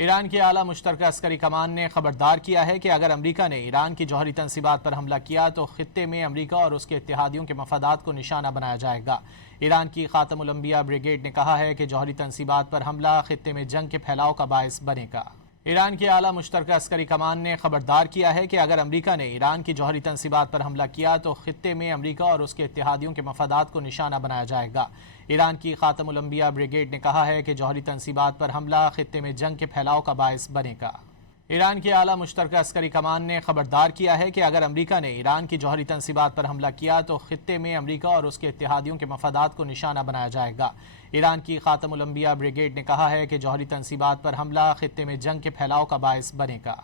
Iran की आला मुश्तरका अस्करी कमान ने खबरदार किया है कि अगर अमरीका ने ईरान की जौहरी तंसीबात पर हमला किया तो खित्ते में अमरीका और उसके इत्तेहादियों के मफादात को निशाना बनाया जाएगा। ईरान की खातमुल अंबिया ब्रिगेड ने कहा है कि जौहरी तंसीबात पर हमला खित्ते में जंग के फैलाव का बायस बनेगा। ईरान की आला मुश्तरका अस्करी कमान ने खबरदार किया है कि अगर अमरीका ने ईरान की जौहरी तंसीबात पर हमला किया तो खित्ते में अमरीका और उसके इत्तेहादियों के मफादात को निशाना बनाया जाएगा। ईरान की खातमुल अंबिया ब्रिगेड ने कहा है कि जौहरी तंसीबात पर हमला खित्ते में जंग के फैलाव का बायस बनेगा। ईरान की आला मुश्तरका अस्करी कमान ने खबरदार किया है कि अगर अमरीका ने ईरान की जौहरी तंसीबात पर हमला किया तो खित्ते में अमरीका और उसके इत्तेहादियों के मफादात को निशाना बनाया जाएगा। ईरान की खातमुल अंबिया ब्रिगेड ने कहा है कि जौहरी तंसीबात पर हमला खित्ते में जंग के फैलाव का बायस बनेगा।